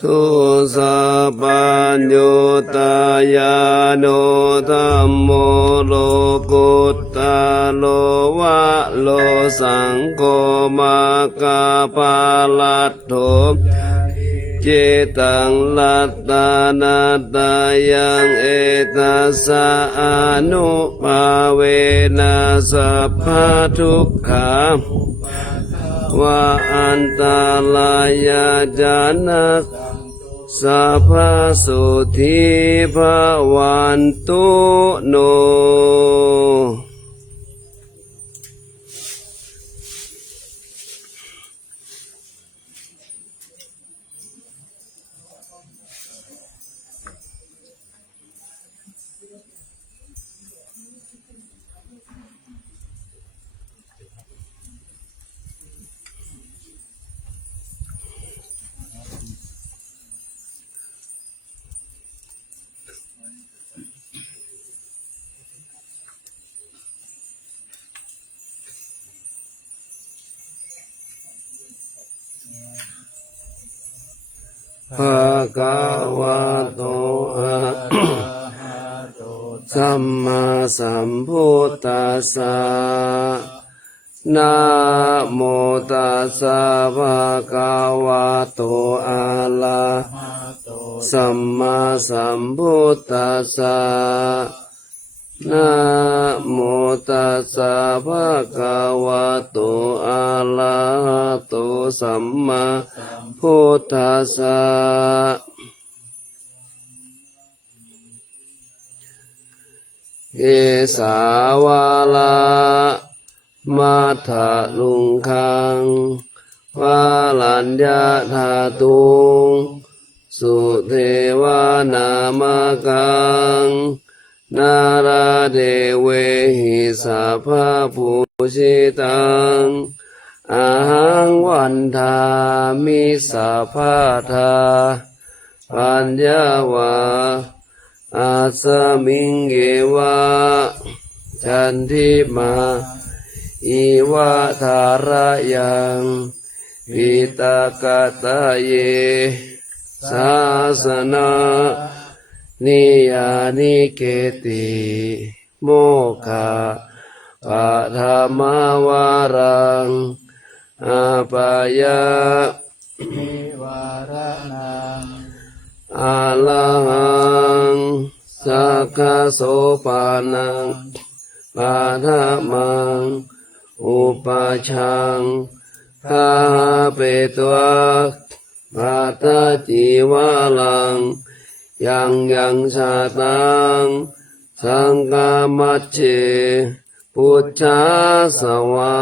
ทุสัพพัญญุตายาโนธัมโมโลกุตตะโลวะโลสังโฆมาคาปาลัตโถเจตังลัตตานาตายังเอตัสสะอนุภาเวนะสัพพะทุกขาว่าอันตรายาจานะสัพพะสุธีภวันตุโนภะคะวะโตอะระหะโตสัมมาสัมพุทธัสสะนะโมตัสสะภะคะวะโตอะระหะโตสัมมาสัมพุทธัสสะนะโมตัสสะภะคะวะโตอะระหะโตสัมมาพุทธัสสะเอสาวาลามัทธลุงคังวาลัญญาธาตุงสุเทวานามกังนาราเดเวหิสัพพะภูชิตังอาหังวันทามิสัพพะทาปัญญาวาอาสมิงเกวะจันทิมาอิวะทาระยังปิตากะตะเยสาสนานิยานิเกติโมฆะปะธรรมวารังอาปายะนิวาระนังอาลังสักขโสปานังปาทะมังอุปชังคาเปตวะปัตตจิวาลังยังชาตังสังฆามัจเจพุทธาสวา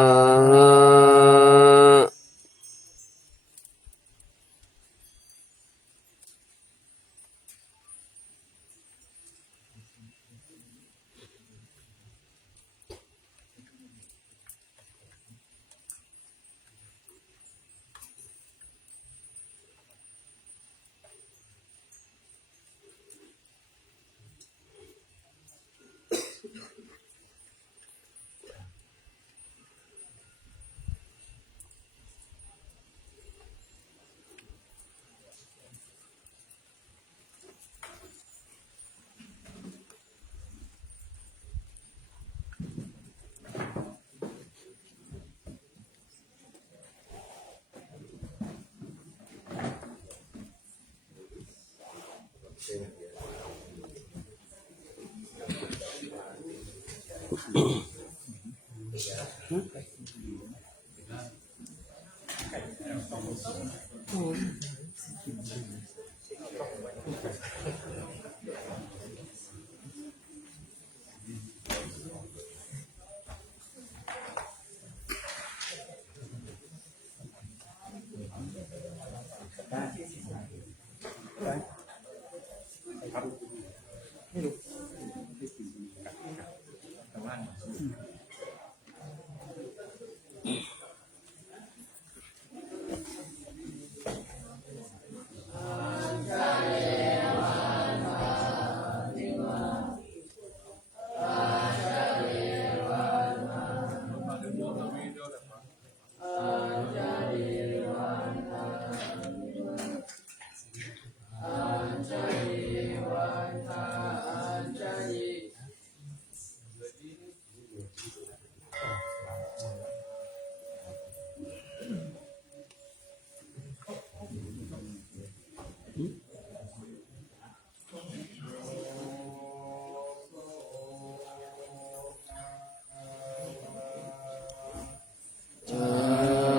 อะ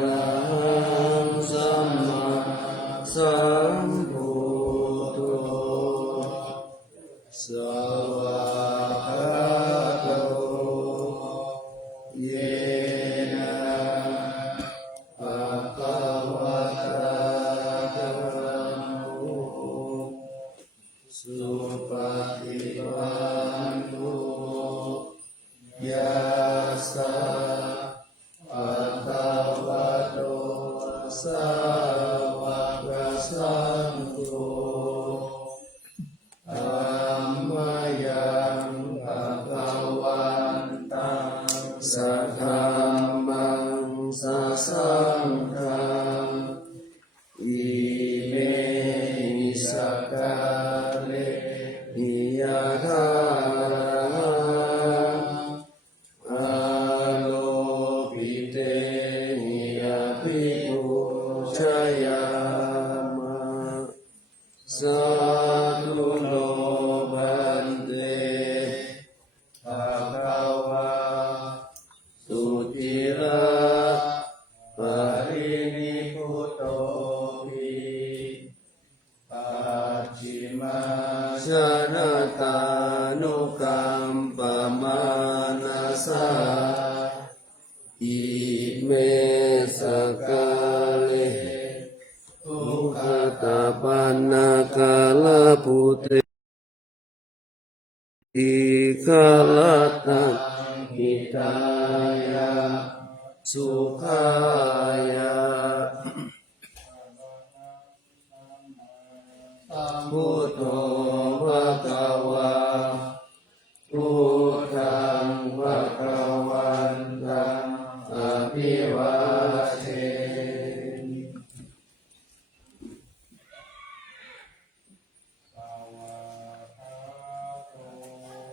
ระหังสัมมาสัมพุทโธสวากขาโตเยนะภะคะวะตาธัมโมสุปฏิปันโนยัสสะภะคะวะโตสาวกสังโฆธัมมายังภะคะวันตังสัทธัมมังสัสสังฆังอิเมหิสกกาเลหิยะถาอะโลภิเตหิยะภิกขุชยามะสาธุโนภันเตภะคะวะสุติระปรินิพพุตโตภิปัจฉิมาชนะตานุกัมปมานาสาอิเมสกาเลทุขตาปันนากาลปุตติอิกาลตังหิตายะสุขายะพุทโธภะคะวะพุทธังภะคะวันตังอภิวาเทมิ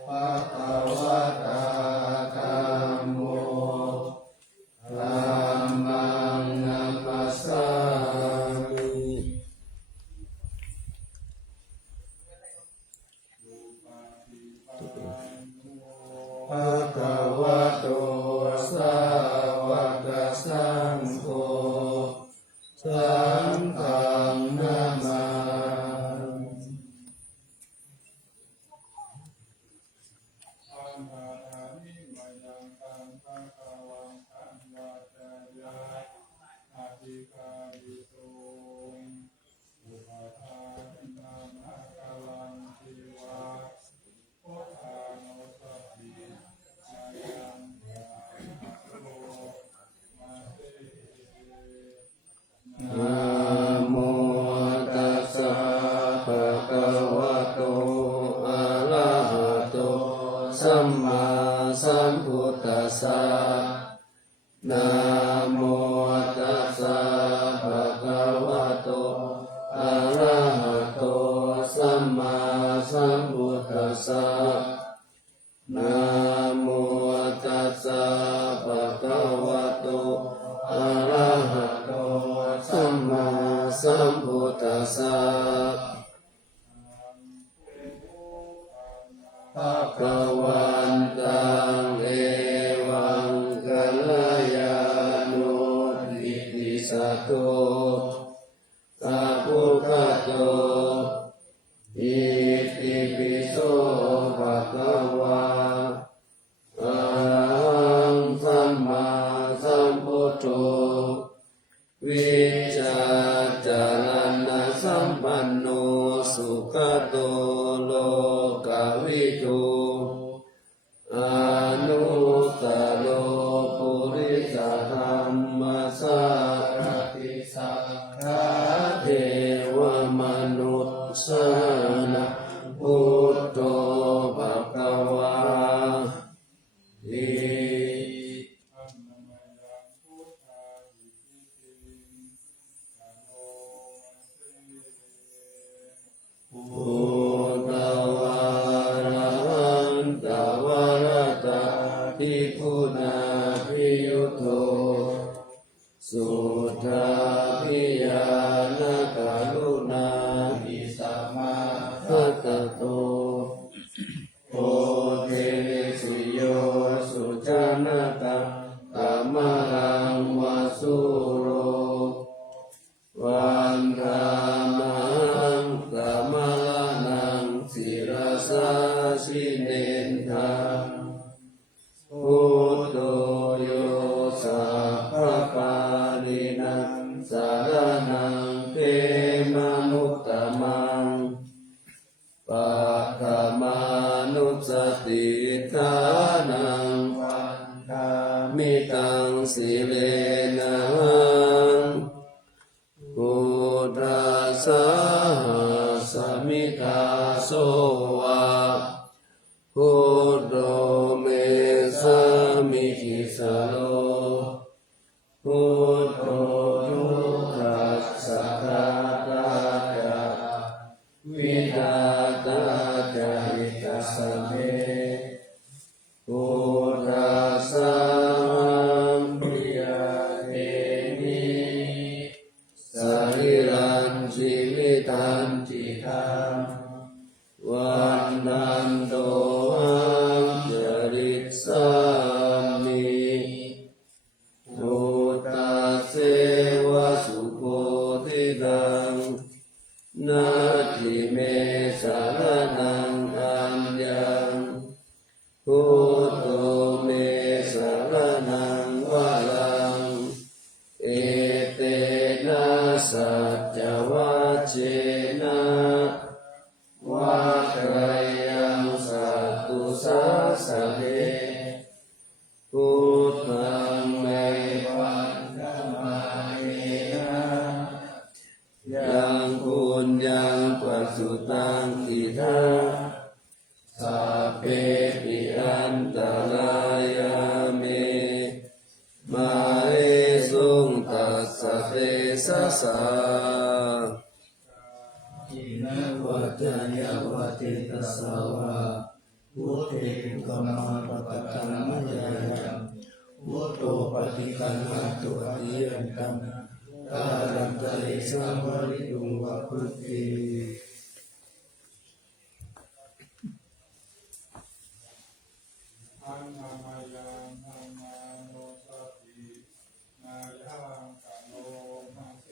ภะคะวะตาธัมโมธัมมังนัมมัสสามิภะคะวะโตสาวกสังโฆสังฆังนามานะโมตัสสะภะคะวะโตอะระหะโตสัมมาสัมพุทธัสสะนะโมตัสสะภะคะวะโตอะระหะโตสัมมาสัมพุทธัสสะนะโมตัสสะภะคะวะโตอะระหะโตสัมมาสัมพุทธัสสะภะคะวันตังเอวังกัลยาณุทิติสัตโตสัพพุคโตอิติปิโสภะคะวะอะระหังสัมมาสัมพุทโธวิชาจารณะสัมปันโนสุขโตโลกวิทูอนุตตโรปุริสธรรมสารติสักขาเทวมนุษย์สานะพุทโธภะคะวะอิ พุทธวาระหันตวรตาทิคุณาภิยุโตสุทธาภิญาณกรุณาหิ หาสมิทาโสวะพุทโธเมสามิกิสโลพุทโธทุกขัสสะทาตาจาวิทาตาจาริตัสสะเมพุทธัสสะปิยเตมิสรีรังชีวิตันจิตังวันนันโตหังจริตสามิพุทธัสเสวะสุโคติตังนาทิเมสารนังอัญญังพุทโธเมสารนังวะลังเอเตนะสัจจวัชเชนะวัฏยังสัตตุสัสสะเทพุทธังเมวันธรรมาเยนะยังคุณยังปัสสุตังทิฏฐาสัพเพปิอันตรายาเมมาเอสุงตัสสะเทสะสะอินะวัจยาวะเตตัสสาวะวุเทตุกมังปะปะตังมะยายังวุโตปฏิคันหาตุอริยันตังกาลันตะเอสัมวาริตุงวะพุทธิอันนามายังนามาโนสัพพินายังกะโนมาเส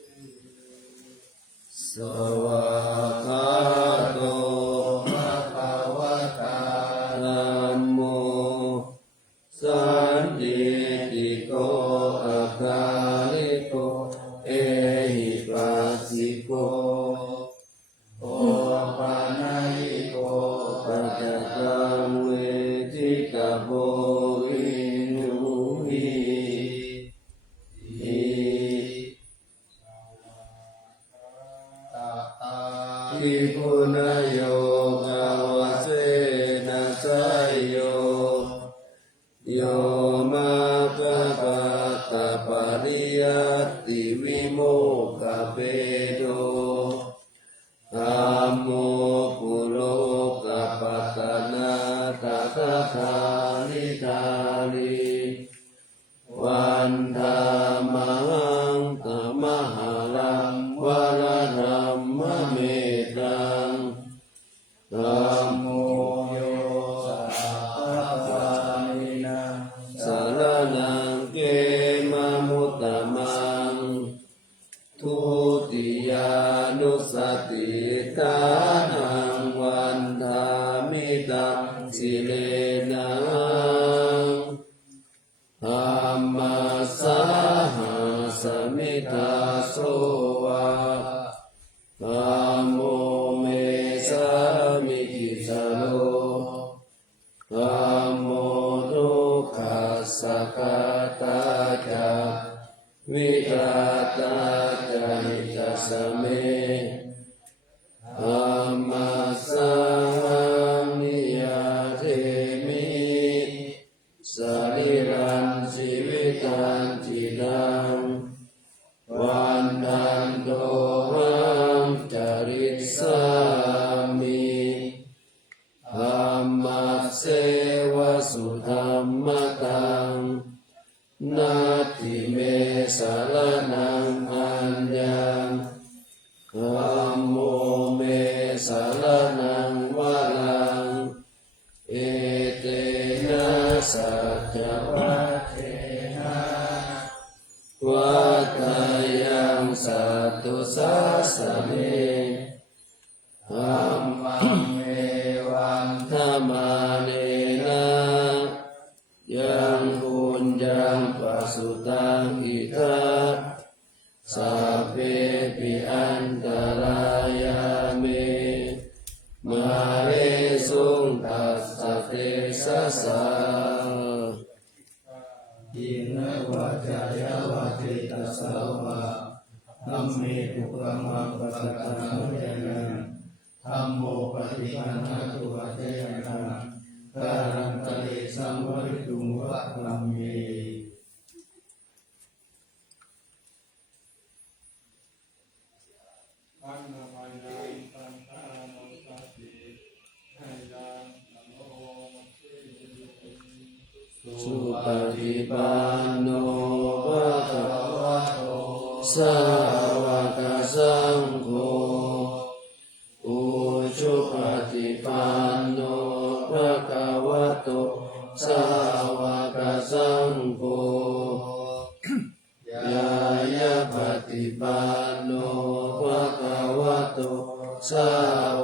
สวากขาโตภะคะวะตาธัมโมสันติติโกอะคาลิโกเอหิปัสสิโกโอปานายิโกปัจจตังเวทิตาโพอินุหิทิพุนโยกาวเสนะสยโยโยมาปะปะตะปะริยัตติวิโมกขเปโดธัมโมปุโรกปัตตนาตถาคานิทานิวันธรรมังตมหาลังวรธรรมเมตังธัมโมโยสัพพะนินาสารนังเกมะมุตตมังทุติยานุสติตานังวันธามิตังสิเลนังธัมมัสสะหาสมิทาโสวะธัมโมเมสามิกิสโลธัมโมทุกขัสสะกตาจาวิตาตาจาริตัสสะเมธัมมัสสะนิยาเทมิสรีรังชีวิตันจิตังวันนันโตหังจริตสามิธัมมัสเสวะสุธัมมตังนาทิเมสารนังอัญญังธัมโมเมสารนังวะลังเอเตนะสัจจวัชเชนะวัฏยังสัตตุสัสสะเมธัมมังเมวันธรรมาเนนะยังบุญยังปัสสุตังอิทัสสัพเพปิอันตรายาเมมาเรสุงตัสสะเทสะสะ อินะวัจยาวะเตตัสสาวะธัมเมตุกมังปะปะตังมะยายัง ฏิคันหาตุอัตยันตังการันตะเลสัมวริตุงวะลัมเมอันนามายังตันตานุสติให้ยังนโมสิสุปฏิปันโนภะคะวะโตสาวกสังโฆอุชุปฏิปันโนภะคะวะโตสาวกสังโฆยายะปฏิปันโนภะคะวะโตสา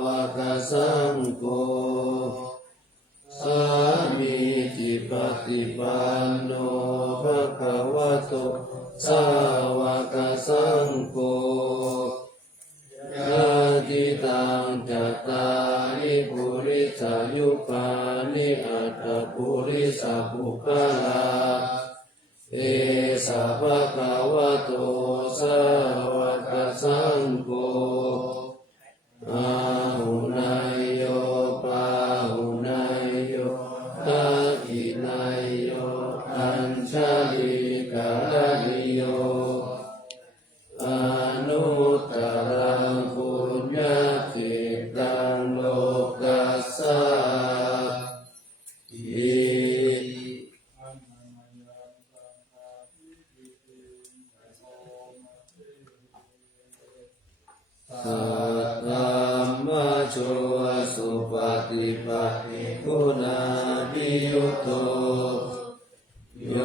วกสังโฆสามีจิปฏิปันโนภะคะวะโตสาวกสังโฆญาติตังจัตตาริปุริสายุปานิอัตตปุริสาภุคลาเอสะภะคะวะโตสาวกสังโฆอาหุนายโยปาหุนายโยอาหินายโยอัญชลิกาลนิโยอนุตตรังปุญญจิตังโลกัสสะอิ อันนามายังตันตาทิปิติโสมาเต สัทธัมมาโชสุปฏิปันโนคุณาภิยุตโตโย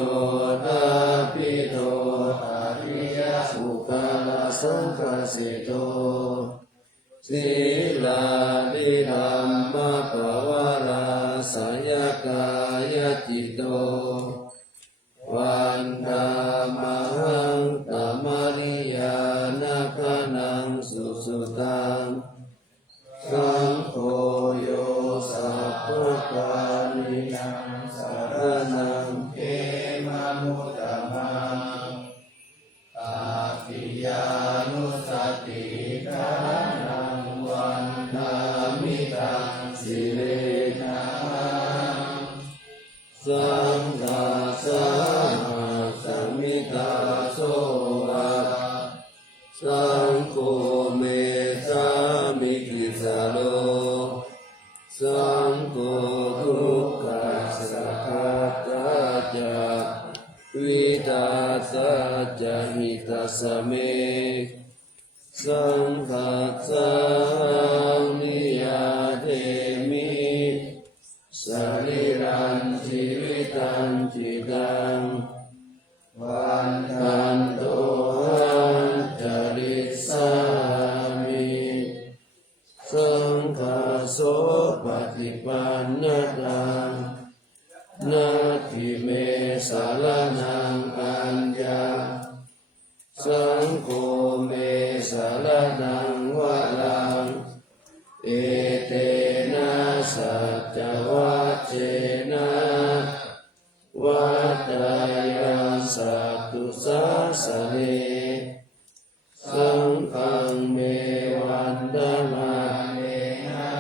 ธาภิโตอริยสุขลสังคสิโตศีลานิธัมมะปวาราสยกายจิตโตวันธามหังตมริยานาคนังสุสุตังสังโฆโยสัพพกานิยังสารนังเขมามุตตมังอาทิยานุสติกานังวันนามิตังสิเลนะสังฆาสาสัมมิตาโสวะสังโฆเมสามิกิสาโลสังโฆทุกขัสสะขัตตาจาวิตาสัจจหิตัสสะเมสังฆัสสะนิยาเทมิสรีรันชีวิตันจิตังวันทันโตหันจริสามิสังฆโสปฏิปันนะตังนาทิเมสารนังปัญญาสังโฆเมสารนังวะลังเอเตนะสัจจวัชเชนะวัตยัสสัตตุสาสเนสังฆังเมวันดามาเนนะ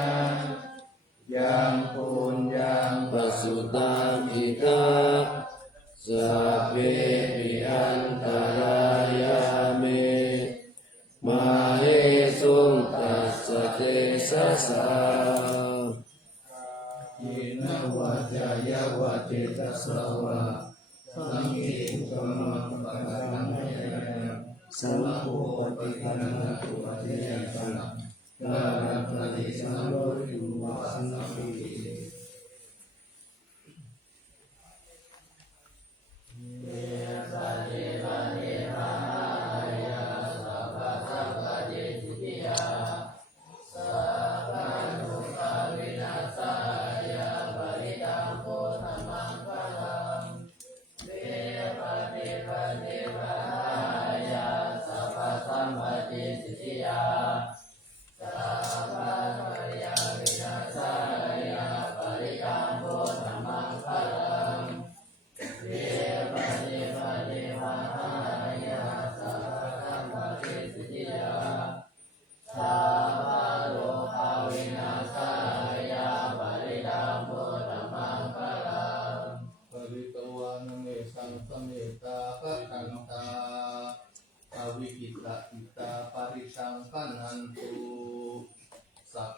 ยังปุญญังปัสสุตังอิทาสัพเพปิอันตรายาเมมาเหสุงตัสสะเตสะสะยินะวัจจายะวัจเจตัสสะวะสังฆิตุกมังปะกังมะยังสังโฆปฏิคันหาตุอัตยันตังการันตะเลสัมวริตุงวะลัมเม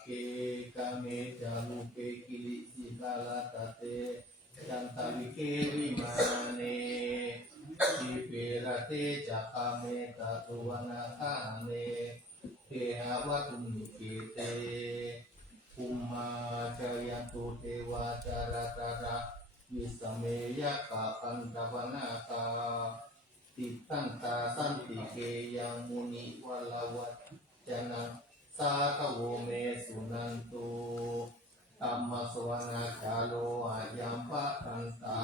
กาเมจามุเปกิริสิกาลตเตยันตวิเกริมาเนทิเปรเตจักขเมตตุวนาคาเนเทหะวัตุนิเกเตภูมาจายันตุเทวาจารตระวิสเมยะกะปันตวนาคาติตันตาสันติเกยังมุนิวลาวัจจนะสาคโวเมสุนันตุธัมมสวนาคาโลอายัมปะทันตา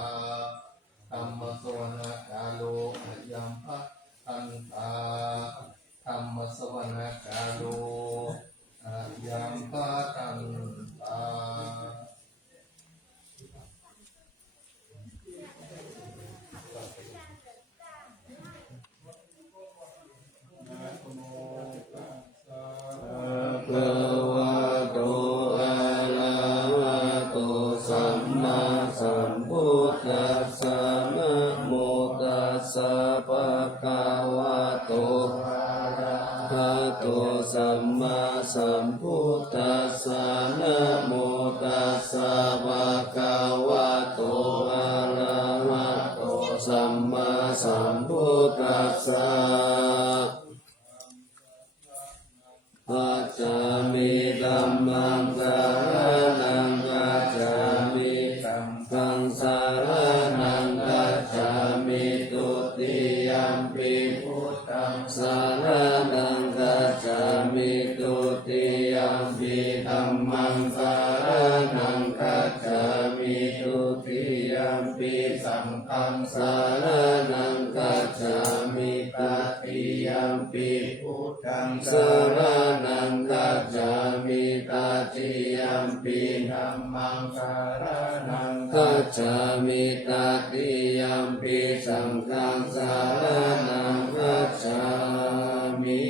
ธัมมสวนาคาโลอายัมปะทันตาธัมมสวนาคาโลอายัมปะทันตาภะวะโตอะระหะโตสัมมาสัมพุทธัสสะนะโมตัสสะภะคะวะโตอะระหะโตสัมมาสัมพุทธัสสะนะโมตัสสะภะคะวะโตอะระหะโตสัมมาสัมพุทธัสสะปัจจามิธัมมังสารนังกัจจามิธัมมังสารนังกัจจามิตุติยัมปิพุทธังสารนังกัจจามิตุติยัมปิธัมมังสารนังกัจจามิตุติยัมปิสังฆังสารนังกัจจามิตติยัมปิพุทธังสารนังกัจจามิตติยัมปิธัมมังสารนังกัจจามิตติยัมปิสังฆังสารนังกัจจามิ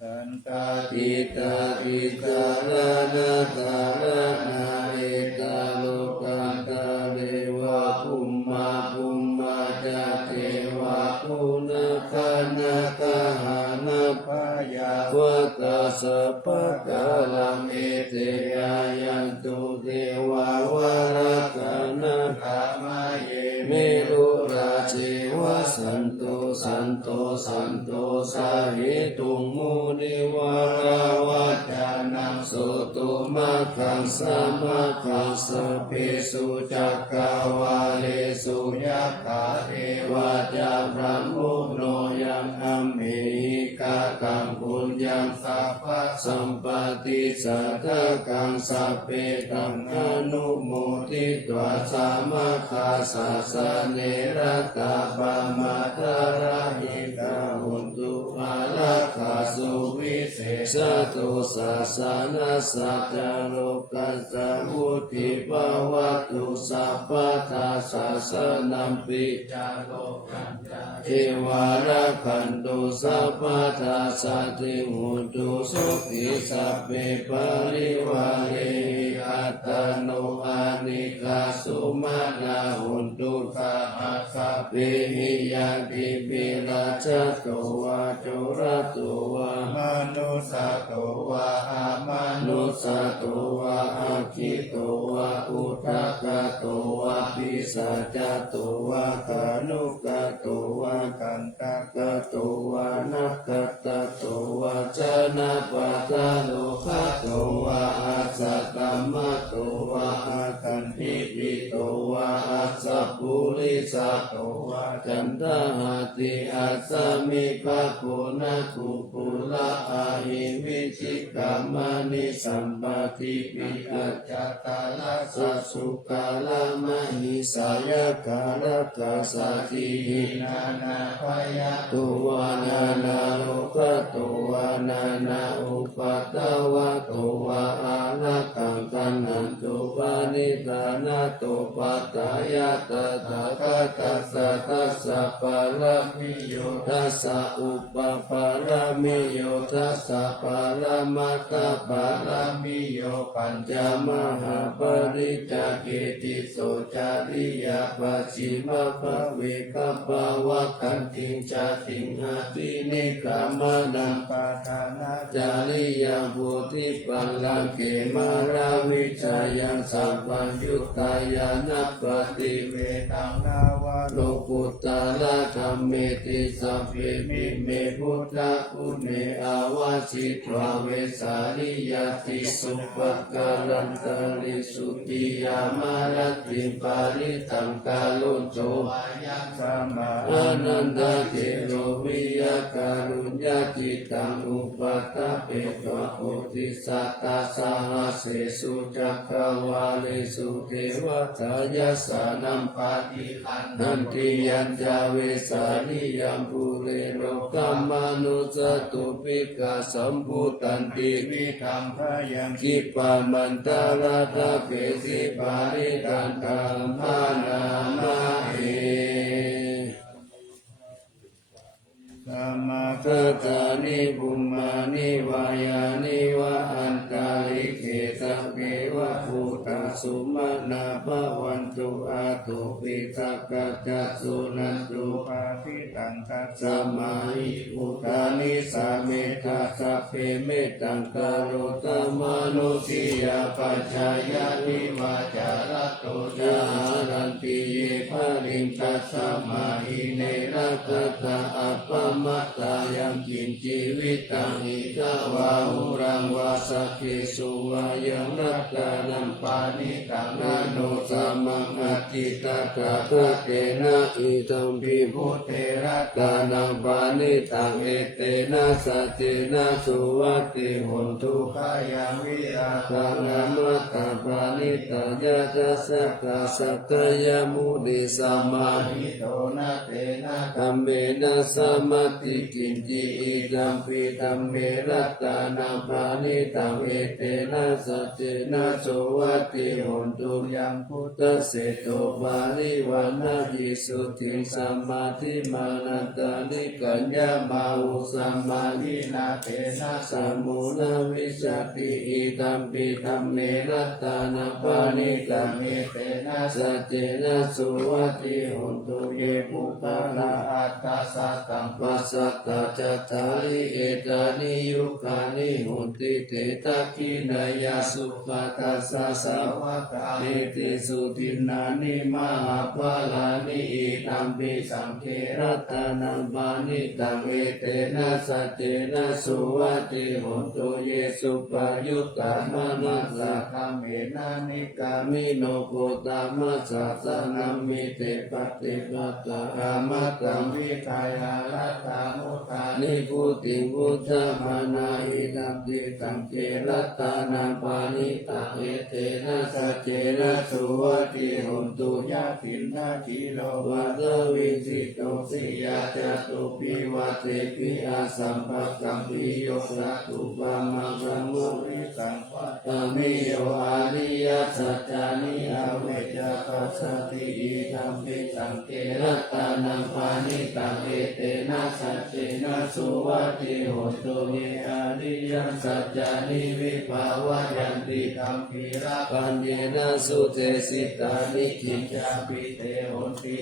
ตันตติตาติตาลานาตาลานาเอตาโลกันตาเดวะภุมมาภุมมาจาเทวะปุณคานาคาหานาพยาวะตาสัพพะกาลังเอเตอายันตุเทวาวะระกานาคามาเยเมรุราเชวะสันโตสันโตสันโตสาหิตุมุนิวารวัจจานังสุตุมัคคังสมัคคังสเพสุจักกาวาเลสุยัคขาเทวาจาพระมุโนยังอัมเหกากังปุญญังสัพพะสัมปติสัทธกังสัพเพตังอนุโมทิตวาสามัคคาสัสสะเนรตาปะมาทาราหิกาหุนตุอาลักขาสุวิเศษตุสัสสะนัสสัจจโลกัสสะวุติภวตุสัพพะทาสัสสะนัมปิจาโลกันจาเทวาระคันตุสัพพะทาสัตติหุตุสุขิสัพเพปริวาเรอัตตโนอานิกาสุมาณาหุนตุสาหัสสะเปหิยันติปิราชโตวะโจรโตวะมนุสาโตวะอามนุสาโตวะอาคิโตวะอุทกะโตวะปิสัจจโตวะกานุกะโตวะกันตะกะโตวะนักกะตะโตวะจนะปัตตะโลภะโตวะอาสัตตมะโตวะอาคันติปิโตวะอาสัพพุริสัตโตวะจันทหาติอาสมิภะโกนะกุปุละอาหิวิจิกามานิสัมปติปิกัจจตาลัสสะสุกาลามหิสายกาลกัสสะทิหินานาพยะตุวานานาโลกะตุวานานาอุปัตตวะตุวะอาลักขังกันหันตุปานิตานา โตปัตตายะตถาคตัสสะตัสสะปะระมิโยทัสสะอุปปาระมิโยทัสสะปะระมัตตปะระมิโยปัญจมหาปริจจเกติโสจาริยปัจฉิมภเวกัปปวะคันติจาติงหาติเนกามานังปาทานาจาริยบุติปัลลังเกมาราวิชายังสัพพัญญุตายานัปฏิเวตังนาวาโลกุตตะระธัมเมติสัพเพมิเมพุทธะอุเนอาวาสิตวาเวสาลิยติสุปการันตริสุติยามารติปาริตังกาลุโจสัมมาอนันตเทโรวิยาการุญญาจิตังอุปัฏฐเปตวะโพธิสัตตาสหเสสุจักขวาเลสุเทวตายาสานัมปาติคันนันติยัญจาเวสานิยัมปุเรโลกัมมานุสตุปิกาสัมพุตันติวิธัมพยังคิปามันตาราตาเปสิปาริตันตัมมานามาเอสัมมาทัตตานิบุมมานิวายานิวะอันตาลิเกตะเกวะภูตาสุมาณาภวันตุอาตุปิสักกัจจสุนันตุปาทิตังคัสสะมาหิอุตานิสาเมธาสัพเพเมตังกโรตมนุสิยาปัจจายานิวาจาระโตจารันติเยภะริงคัสสะมาหิเนระกัตตะอัปปมัตตายังกินชีวิตังอิกวาหุรังวาสักขิสุวายังรัตตานัมปานิตังนาโนสัมมังอจิตตกะทะเตนะอิตัมปิพุทเทระตานัมปานิตังเอเตนะสัจเจนะสุวัตติหุนทุขยังวิอาคังอมัตตปานิตังยะทัสสะกะสัตยมุนิสัมมาหิโตนะเตนะธัมเมนะสัมมาติกินจิอิตัมปิธัมเมรัตตานัมปานิตังเอเตนะสัจเจนะสุวัตติหุนตุยังพุทธเสโตปาริวันนาจิสุติสัมมาทิมานันตานิกัญญามาอุสัมมาทินาเตนะสัมมุนาวิสติอิตัมปิธัมเมรัตตานัมปานิตังเอเตนะสัจเจนะสุวัตติหุนตุเยปุปะระอัตตาสัตตังปัสสัตตาจัตตาริเอตานิยุคานิหุนติเตตะกินายาสุปะตัสสะสาวกาเอติสุตินานิมหาภาลานิอิตัมปิสังเกรัตตานัมปานิตังเอเตนะสัจเจนะสุวัตติหุนตุเยสุปยุตตามนัสสะคัมเมนานิกามิโนโพตามัสสะสนัมมิเตปฏิปัตตาอามัตตังวิกายารัตตามุตานิพุติพุทธมานาอิตัมปิตังเกรัตตานัมปานิตังเอเตนะสัจเจนะสุวัตติหุนตุยะตินนาคิโลวัตวิสิโตสิยาจตุปิวัตเตปิอาสัมปัตตัมปิโยสัตตุปามังสมุริสังปัตตมิโยอาริยสัจจานิอเวจปัสสติอิธัมปิสังเกรัตตานัมปานิตังเอเตนะสัจเจนะสุวัตติหุนตุเยอาริยสัจจานิวิภาวะยันติธัมปิระปัญเยนะสุเทสิตานิจิจาปิเตหุนติ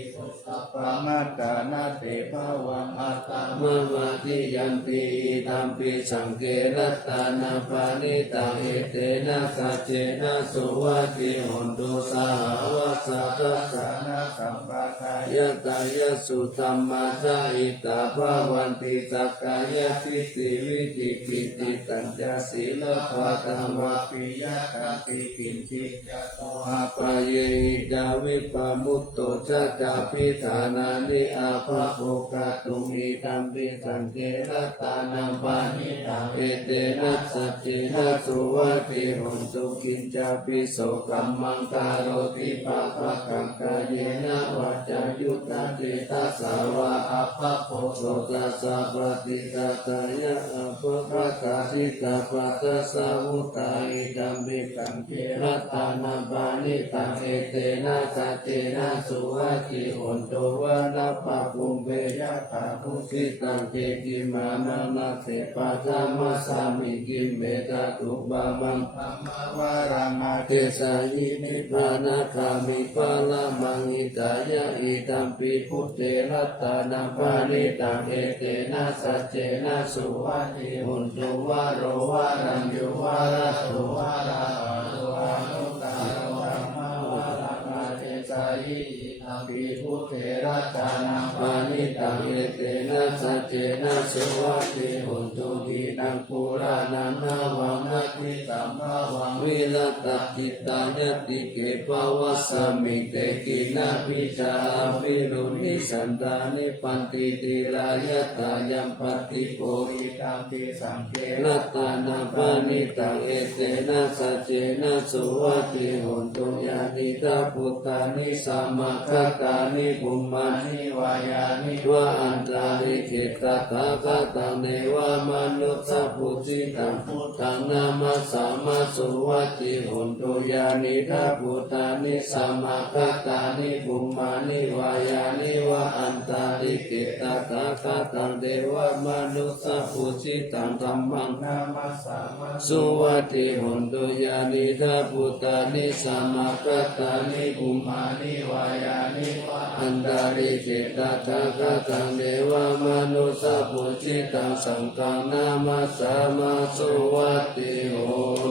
สัพพมัตตานาเตภวังอัตตมะวะติยันติธัมปิสังเกรัตตานัมปานิตังเอเตนะสัจเจนะสุวัตติหุนตุสหวัสสะตัสสะนะสัมปะทายะตายะสุธัมมาทาอิตาภวันติสักกายะทิฏฐิวิจิกิจติตัญจศีลปะธรรมปิยะตันติกินจิจโตอาปะเยหิจาวิปะมุตโตจัจจาพิธานานิอาภะโภคตุมิธัมปิสังเกรัตตานัมปานิตังเอเตนะสัจเจนะสุวัตติหุนตุกินจาปิโสกัมมังคารโรติปะปะกังกายเยนะวัจจายุตตะเตตัสสาวะอัปปะโพโสตัสสะปฏิตัตายะอัปปะกาสิตาปัสสะวุตาอิตัมปิสังเกรัตตานัมปานิตังเอเต นะสัจเจนะสุวัตติโหนตุวะนะปะปุมเปยะปะพุสิตังเกกิมานะนะเสปะธรรมสามิกิเมตตุบามังธัมมวารามาเทสายินิพพานะคามิปะละมังอิตายะอิตัมปิพุทเตรัตตานังปานิตังเอเตนะสัจเจนะสุวัตติโหนตุวะโรวะรัญญูวะระโตวะระหะโตวะโนตาโรธัมมวารามาเทสายิอิตัมปิพุทเทรัตตานังปานิตังเอเตนะสัจเจนะสุวัตติโหนตุกีนังปุรานันนาวังนัตติสัมภาวังวิรัตติตายติเกปวัสสมิเตกินาปิจาภิรุนิสันตานิปันติติลายตายัมปติโกอิตัมปิสังเกรัตตานาปานิตังเอเตนะสัจเจนะสุวัตติโหนตุญาณิตาพุทธานิสัมมาคตานิภุมมานิวายานิวะอันตาริเกตตาคตังเนวามนุสสะปุจิตังพุทธังนามัสสามาสุวัตติโหนตุญาณิตาพุทธานิสัมมาคตานิภุมมานิวายานิวะอันตาริเกตตาคตังเดวามนุสสะปุจิตังธัมมังนามัสสามาสุวัตติโหนตุญาณิตาพุทธานิสัมมาคตานิภุมมานิวายานิวะอันตาริเกตตาคตังเดวามนุสสะปุจิตังสังฆังนามัสสามาสุวัตติโห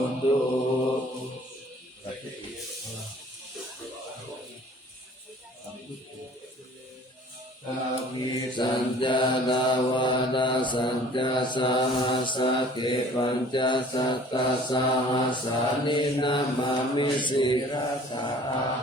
นตุสัญญาดาวาดาสัญญาสาหัสเกปัญจสัตตาสาหัสานินามามิสิราสา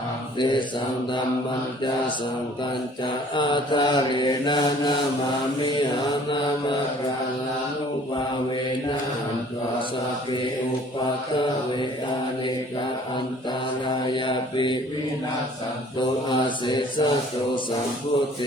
หังเตสังธัมมัญจสังกัญจอาทาเรนะนามามิหานามะปราลานุภาเวนะหันตวาสเปอุปัฏฐเวอาเนกะอันตารายาปิวินาสันโตอาเสสะโตสัมพุทเต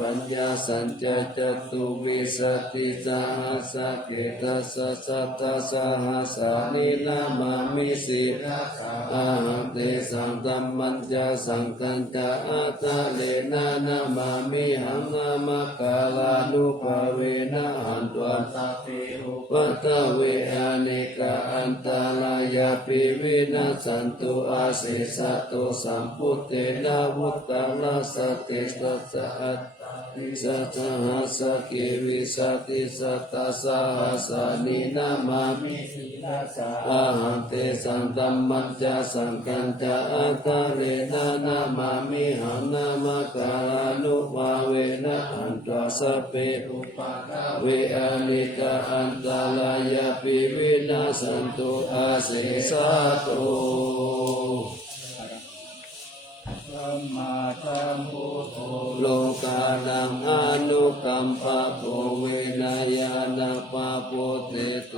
ปัญญาสัญจจตุวิสติสหัสเกตัสสะสัตตะสหัสานินามามิสิราสาอาหังเตสังธัมมัญจสังกัญจอาตาเลนะนามามิหังนามะกาลานุภาเวนะหันตวันสัพเพอุปัฏฐเวอาเนกะอันตารายาปิวินาสันตุอาเสสะโตสัมพุทเตนะวุตตังนาสติสัสสะอัตติสัสสะหัสสะเกวิสัตติสัตตาสหัสสานินามามิสิราสาอาหังเตสังธัมมัญจสังกัญจอัตตะเรนะนามามิหังนามะกาลานุภาเวนะอันตวาสเปอุปัฏฐเวอานิกะอันตารายาปิวินาสันตุอาเสสะโตสัมมาสัมพุทโธโลกานังอนุกัมปะโภเวนายานาปะโพเตเต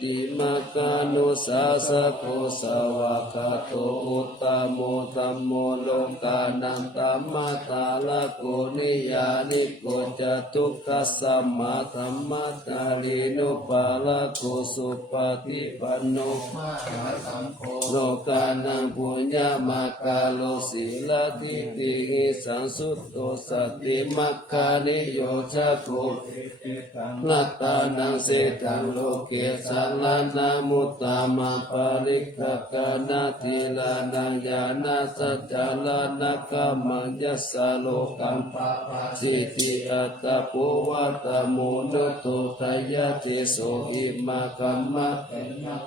ติมัคคานุสาสะโคสาวะคาโตอุตตโมธัมโมโลกานังตัมมาตาลโกนิยานิโกจตุกัสสัมมาธัมมัตตาลินุปาลโกสุปฏิปันโนมหาสังโฆโลกานังปุญญามากาโลสีลทิติหิสังสุตโตสัตติมัคคานิโยชะโคนัตตานังเสตังโลเกสัลลานามุตตามาปาริกกานาทิลานังญาณสัจจาลานะกัมมัญญัสสะโลกัมปะสิติอัตตะโพวัตโมโนโตทายาติโสอิมาคัมมะ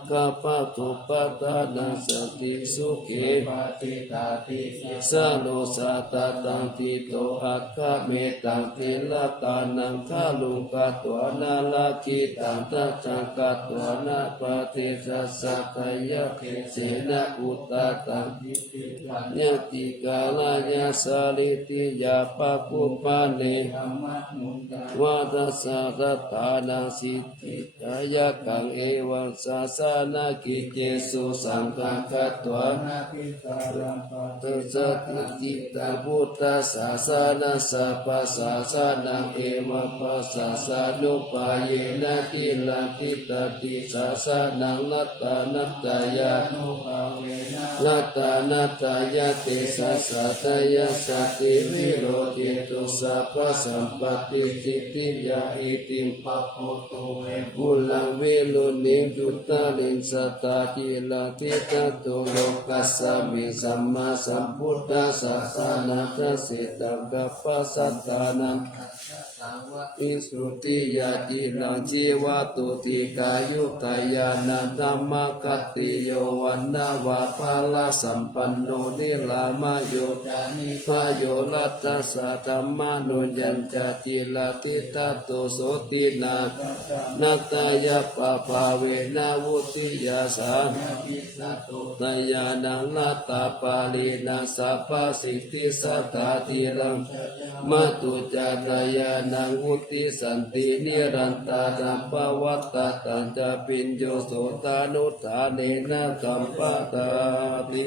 กัปปะตุปะตานังสติสุเขปฏิตาติสะโลสัตตังติโตอัคคะเมตังติลตานังคาลุกัตวะนาลาคิตังตัจจังกัตวะนาปฏิสัสสะกายะเขเสนะอุตตะตังติติปัญญติกาลายาสาลิติยาปะปุปะเนธัมมัสมุนตาวะตัสสะตถานังสิทธิกายะกังเอวังสาสานากิเจสุสังฆังกัตวะนาติตารังปัตตะจิตตพุทธศาสนาสัพพศาสนาเอวะปัสสะนุปายนะกิลังติตติ ติสาสานังนัตตานัตตายา นุภาเวนะ นัตตานัตตายาติสัสสะทายาสติวิโรติตุสัพพสัมปติสิทธิยาอิติม ปัปโพตุเว บุลังวิลุนิจุตตาลินสตาจิลาติตาตุโลกัสสมิสัมมาสัมพุทธัสสะสานาทัสสิตังกัปปะสัตตานังอิสุติยาจิลังจีวะตุติกายุตายานันธัมมกัตติโยวันนาวาภาลสัมปันโนนิลามโย จานิ พาโยรัตตัสสะธัมมานุยัญจจิลาติตาตุโสตินานัตตายาปะภาเวนะวุติยาสา ปิสตุ ตยานังนัตตาปาลีนาสัพพสิทธิสัตตาติรังมาตุจาตยานังวุติสันตินิรันตานัมปวัตตาตัญจปิญโยโสตานุฐาเนนะกัมปะตาติ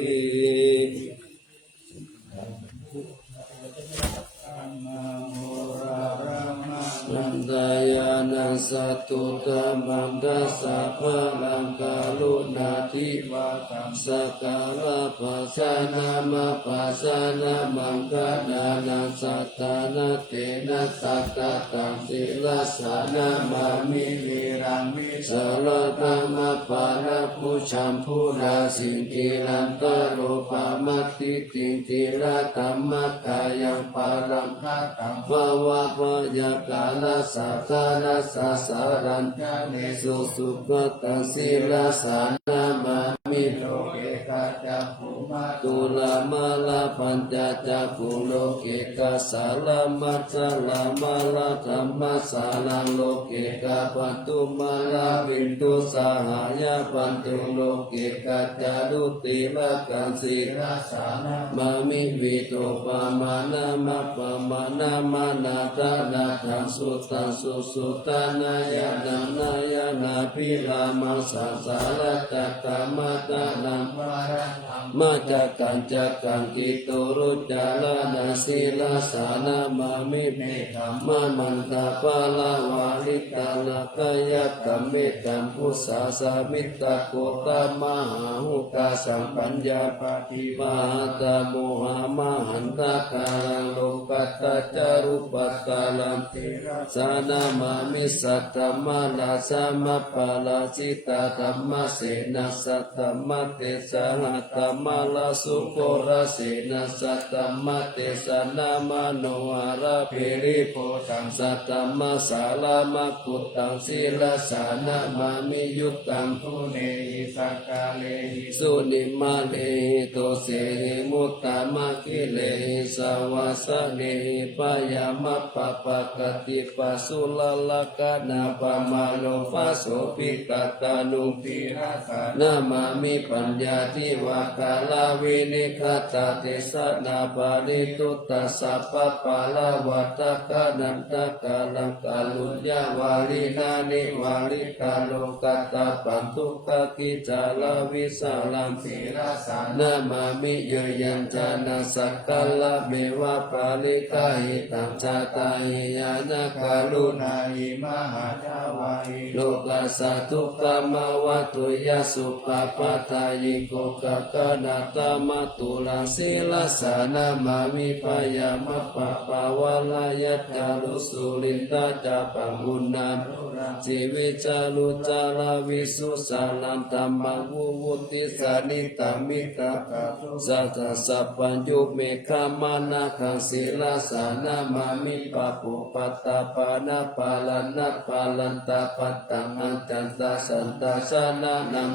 อัมมาโมรารามา นันตายานังสัตตุตมังดัสสะพลังกาลุนาทิวาตังสกาลปัสสานามาปัสสานามังกานานังสัตตานาเตนะสัตตะตังสิลาสานามามิ วิรังวิ สารธรรมปาระพุชัมพุราสิงกิรันตโรปามัตติติงติระตัมมกายังปารัง ฆาตัง ภาวะพยากาลสัตตานัสสะสารัญ ญาเน สุสุขตังศีลสานามามิ โลเกตาจักขุมา ตุลามาลาปัญจจักขุโลเกกาสาลามัจจลามาลาธรรมสานังโลเกกาปันตุมาลาปินตุสหายาปันตุโลเกกาจารุติละกันสี ราสานา มามิวิโตปามานามาปามานามานาตานาทังสุตังสุสุตานายานังนายานาพิรามังสัสสารตัตตามาตานัง วาระธรรม มาจากกันจากกันกิโตรุจาลานาสีลาสานามามิเมธัมมามันตาปาลาวาลิตาลากายตัมเมตัมพุสาสามิตาโกตามหาหุกาสัมปัญญาปฏิปาตาโมหามหันตาการังโลกัตตาจารุปัตตาลัม เทระ สานามามิสัตตมาลาสามะปาลาจิตาธรรมเสนาสัตตมะเตสาหตมาลาสุโกราเสนาสัตตมะเตสนามาโนอาราเพริโพตังสัตตมะสาลามะกุตตังศีลสานามามิยุตตัง ทุเนหิสักกาเลหิ สุนิมาเลหิโตเสหิมุตตามะกิเลหิสาวาสเนหิปายามะปะปะกติปัสสุลลกานาปะมาโลปัสโสปิตตานุ ติราสา นามามิปัญญาทิวากาลาวินิคตาเตสนาปาริตุตตะสัพพะปาลาวัตกานันตกาลังกาลุญญาวาลินานิวาลิกาโลกัตตาปันทุกกิจาลาวิสาลัม ติราสา นามามิเยยัญจานาสักกาลเมวะปาลิกาหิตังชาตาหิยานาคาลุนา นาหิมหาจาวาหิ โลกัสสะทุกขมาวะตุยาสุปปะทายิโกกะกะนาตามะตุลังศีลสานามามิปายามะปะปาวะลายัจจารุสุลินตาจาปังกุณาจิวิจารุจาลาวิสุสานันตัมมังวุวุติสานิตามิตาสัตสัพพัญญุเมฆามานาคังศีลสานามามิปะปุปัตตาปานาปาลันนาปาลันตาปัตตังอันจันตาสันตาสานานัง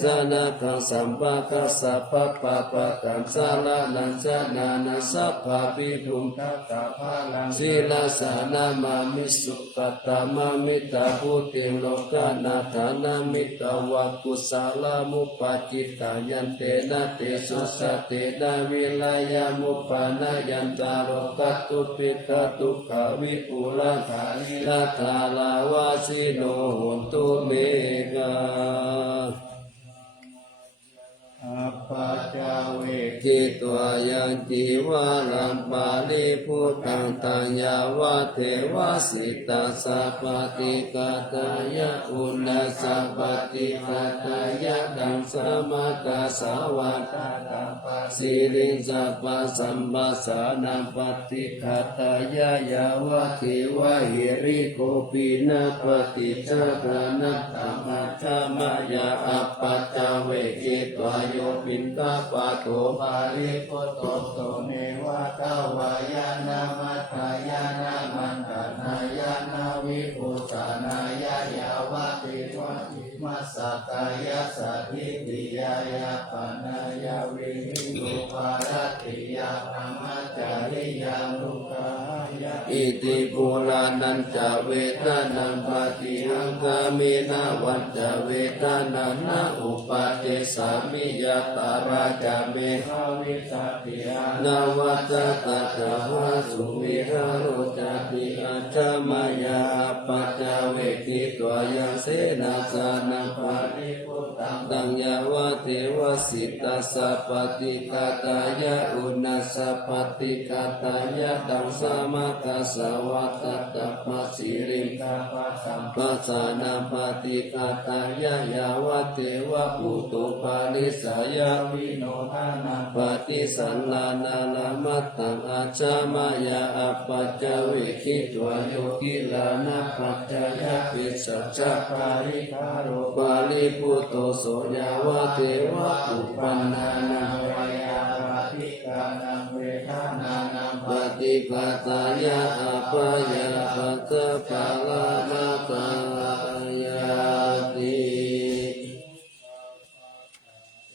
สนาคังสัมปะกัสสะปะปะปะตังสาลานันสนานาสัพพะปิทุม ทัตตาภาลัง ศีลสานามามิสุขตามามิตาภูติโลกานาฐานามิตาวะกุสาลามุปาจิตายันเตนะเตสุสะเตนะวิลายามุปานายันตาโรกัตตุปิกตุขวิปุระธานิลาธาลาวาสิโนโหตุเมกา อัปปะจาเว จิตวายัง จีวาลังปาลิพุทธังตัญญาวะเทวสิตาสัพพติกาตายะอุณาสัพพติกาตายะดังสมาตาสาวัตสิริสัพพสัมปัสสานังปฏิคาตายะยาวะเทวะหิริโกปินะปฏิจจารณะธรรมะธรรมยาอัปปัจจเวกิตวโยปินตาปะโตปาริโกโตโตเนวะตาวายานามัตถายานามันตนายานาวิปุตานายายาวะเทวะอิมัสสะกายะสัทธิติยายาปนายาวิหิโยภารติยาธรรมจาริยานุกายะอิติปุรานันจเวทนาปฏิหังกามินาวัจเวทนานาอุปาเทสามิยตาราจาเมหาวิสัตติอานาวัจตะตะหาสุวิหารจติอาจามายาปัจจเวกิตัวยังเสนาสานังปาริปุตตังตังยาวะเทวสิตาสัพพติกาตายะอุณาสัพพติกาตายะดังสมาตาสวัตตะปัสสิริตาปัสสัมปัสสานาปฏิกาตายะยาวะเทวะปุตุปานิสายาวิโนทานาปฏิสันลานาลามัตตังอาจามายาอปัจจเวคิตวโยกิลานาปัจจยะปิสัจจปาริคาโรปาลิปุตโตโสยาวะเทวะอุปันนานาเวยาปฏิกานังเวทนานังปฏิปตายะอปายาปัตตปาลามาตายาติ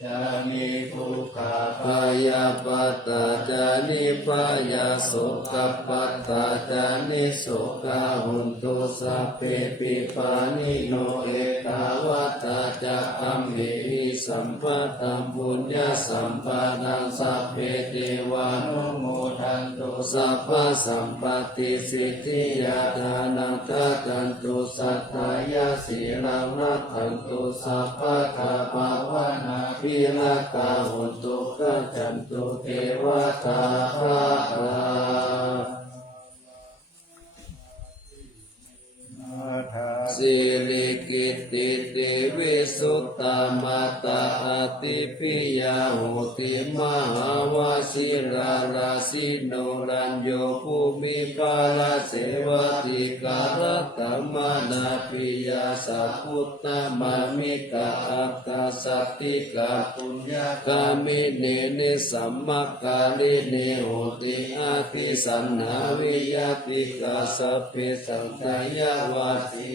จานิภูคาพายาปัตตาจานิพายาโสกปัตตาจานิโสกาหุนตุสัพเพปิปานิโนเอตาวะตาจะอัมเหหิสัมปะตัมปุญญาสัมปะทังสัพเพเทวานุโมทันตุสัพพะสัมปติสิทธิยาทานังทัตตันตุสัทธายาสีลังนัตถันตุสัพพะทาภาวนาภิลกาหุนตุกัจจันตุเทวตาภารา สิริกิติเตวิสุตตมาตาอาติปิยาโหติมหาวาสิราราสิโนรัญโยภูมิปาลเสวติการตมานาปิยาสัพพุตตมามิกาอัตตาสัตติกาปุญญากามิเนเนสัมมกาลิเนโหติอาภิสันนาวิยติกาสัพเพสังตายาวาติ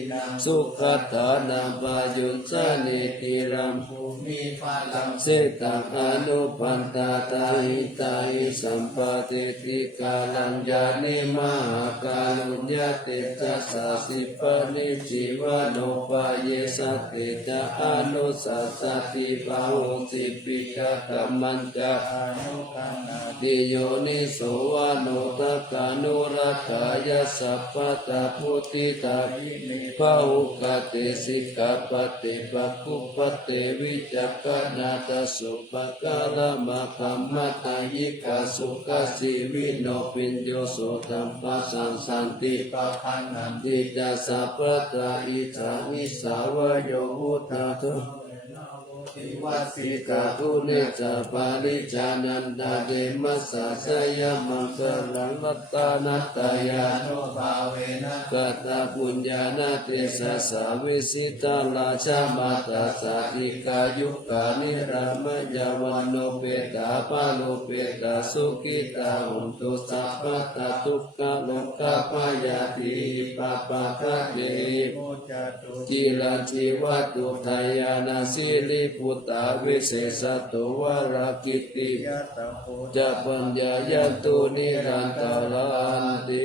สุขตานาปายุจานิติรัมภูมิภาลังเสตังอนุปันตาตาหิตาหิสัมปติติกาลัญญานิมหากาลุญญาเตจัสสะสิปนิจิวโนปายสติจะอนุสัสสติภาหุสิปิกะกัมมันจะอนุกัณติโยนิโสวโนตกานุรักขายสัพพตาพุติตาวินิภาหุกติสิกขาปฏิปักขุปติวิจักนาตสุปกาลมะคัมมะทายิกาสุขสิวิโนปิญโยสุตัมปัสสังสันติปะคันนันติจัสสะปะตาอิจานิสาวโยหุตาตุทิวัสสิกาตุเนจาปาริจานันดาเดมัสสะสยมังสลังมัตตานัตตายานุภาเวนะกัตตาปุญญาณเตสะสาวิสิตาลาชามาตาสาธิกายุกานิรามยาวันโนเปตาปาโลเปตาสุกิตาหุนตุสัพพตาทุกขโลกาปายาติปะปะคะเตจิรัจิวัตุทายานาสิริพุตตาวิเศษตุวรากิติจะปัญญายันตุนิรันตรันติ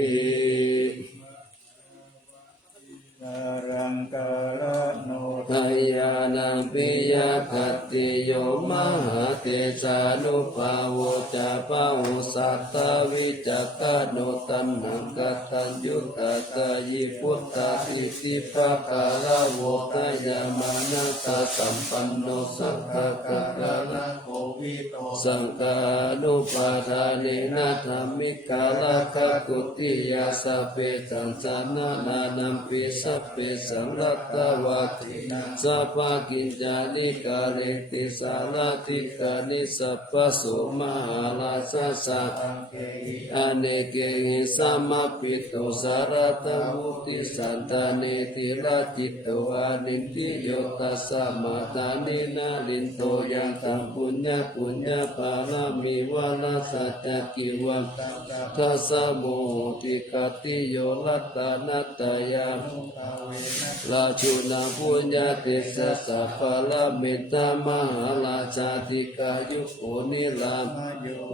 อารังกาลโน ทยานังปิยคัตติโยมหาเตสานุภาโวจะปะหุสัตตวิจักขโนตันหังกัตตัญยุตตะกายิพุทธาติติภะกาลโวกายามานัสสะสัมปันโนสัพพะกะกะละโควิโตสังฆานุปาทาเนนะธรรมิกาลคะกุติยาสัพเพสังสานานานัมปิสัพเพสังรัตตวาติสัพพะกิญจานิกาเลติสาลาติกานิสัพพะโสมหาลาสสะอเนเกหิสัมมปิโตสารตมุติสันตาเนติราจิตโตอานินติโยตัสสะมาตานินาลินโตยังตังปุญญาปุญญาปาลามิวาลาสัจจกิวังทัสสะโมติกติโยลัตตานัตตายาลาชุนาปุญญาเตสะสัพพะละเมตตามหาลาชาติกายุโกนิลาม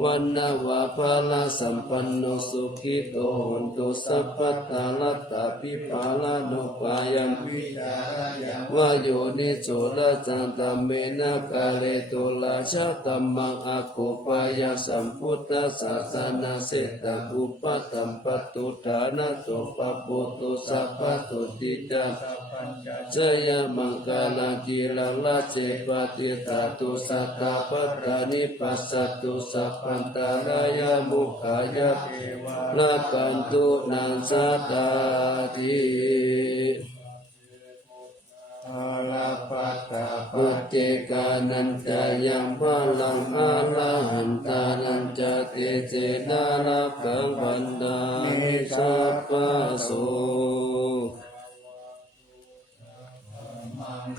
วันนาวาภาลาสัมปันโนสุขิโตโหนตุสัพพะตาลัตตาปิภาลานุปายัมวิจารยังวาโยนิโสละจันตเมนะกาเลตุลาชะตัมมังอะโคปายาสัมพุทธศาสนาเสตอุปตัมปตุฐานะโสปะโปตุสัพพะตุติจาจยมังกาลังกิลังลาเจปติตาตุสัตตาปัตตานิปัสสตุสัพพันตารายามุขายะลากันตุนันสัตตาทิอาลาปัตตาปุจเจกานันจายังพลังอาลาหันตานันจเตเจนาลาคังบันดานิสัพพะโส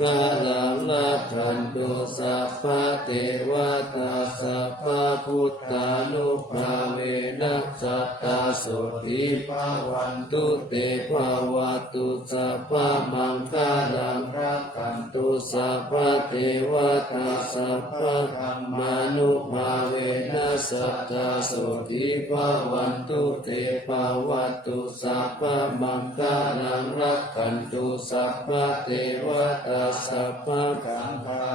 กาลังลาคันตุสัพพะเทวตาสัพพะพุทธานุภาเวนัสสัตตาสุติภาวันตุเตภาวะตุสัพพะมังคลังรักขันตุสัพพะเทวตาสัพพะธรรมานุภาเวนัสสัตตาสุติภาวันตุเตภาวะตุสัพพะมังคลังรักขันตุสัพพะเทวตาสัพพะสังฆา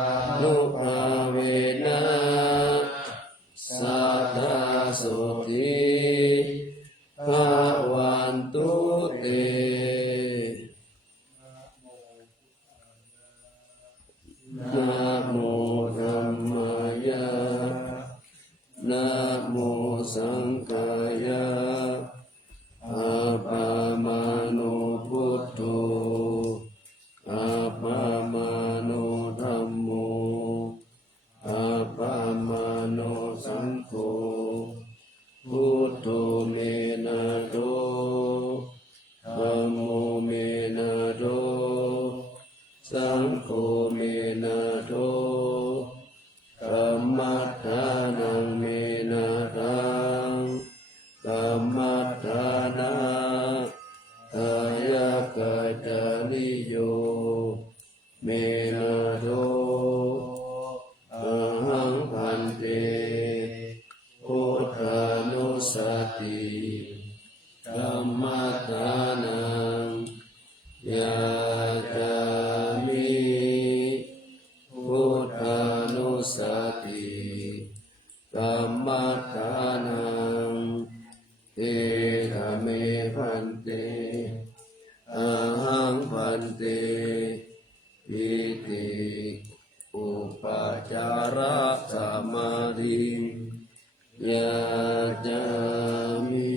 นุภาเวนะสัทธาสุติภาวันตุเตนะโมธัมมายะนะโมสังฆายะอะปะมาโนพุทโธอะปะมาโนธัมโมอะปะมาโนสังโฆพุทโธเมนะโตธัมโมเมนะโตสังโฆเมนะโตธัมมัฏฐานังเมนะทังธัมมัฏฐานะทายะกัจจานิโยเมนะโตอะหังพันเตพุทธานุสติธัมมัฏฐานังยาจามิพุทธานุสติธัมมัฏฐานังเอธะเมพันเตอะหังพันเตอิติอุปจาระสัมมาทิยาจามิ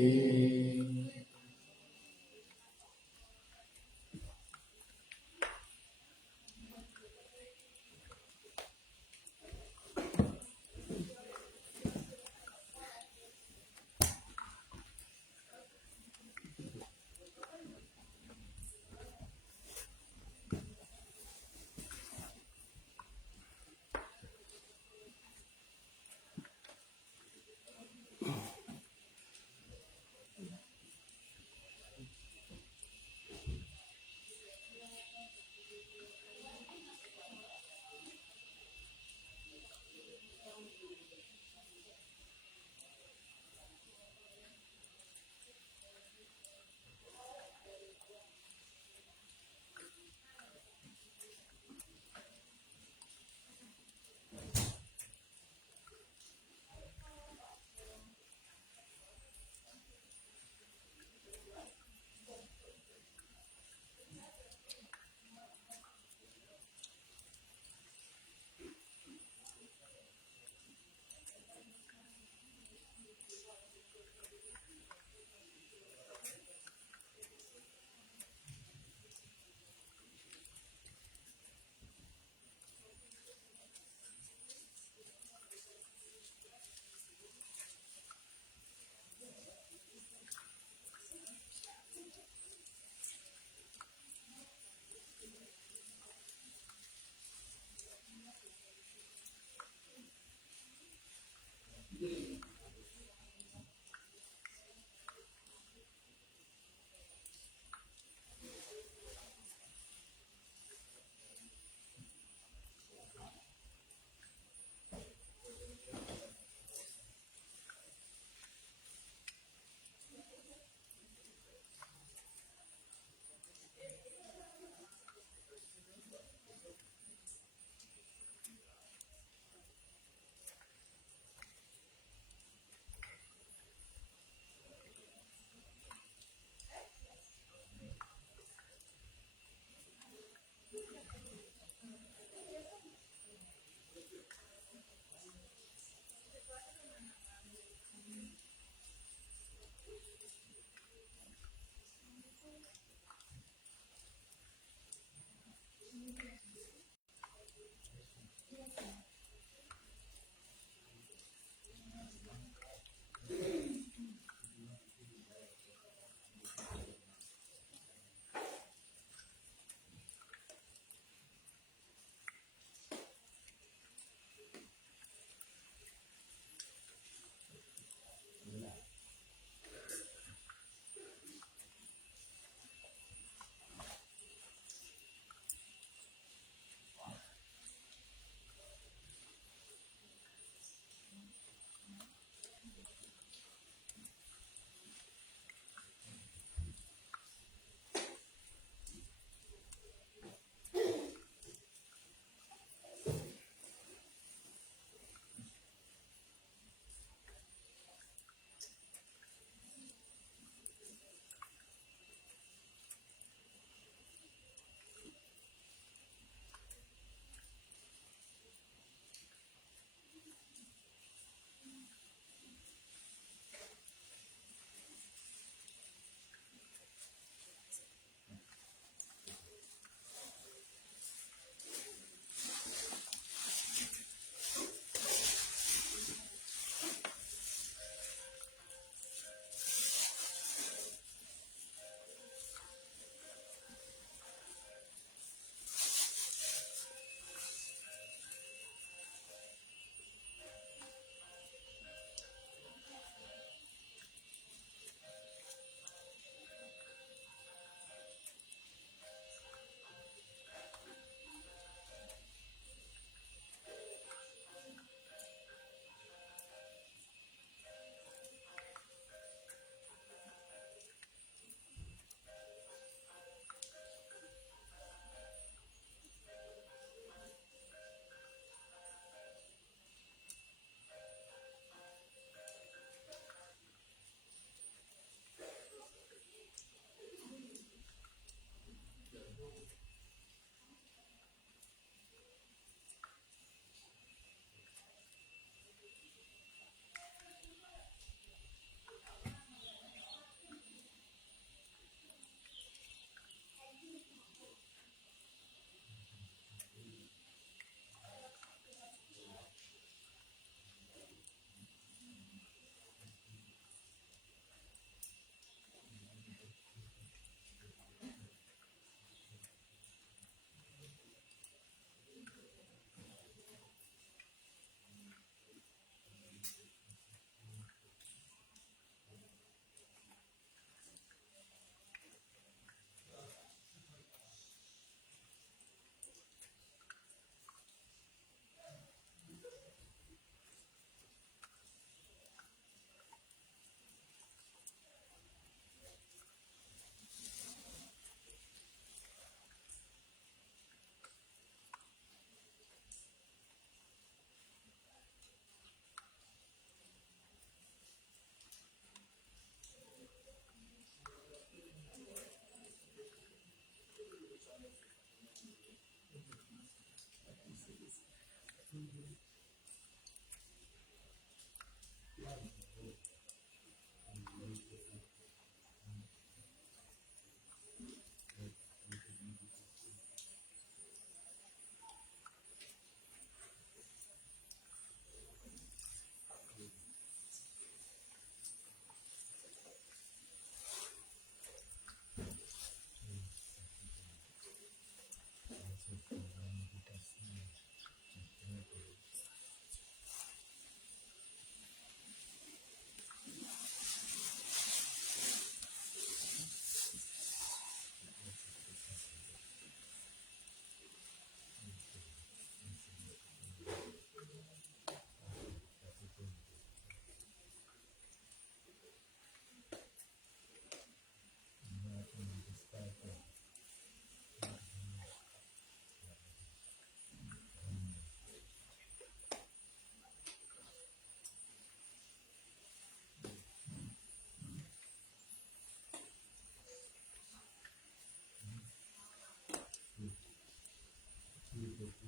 เ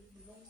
อ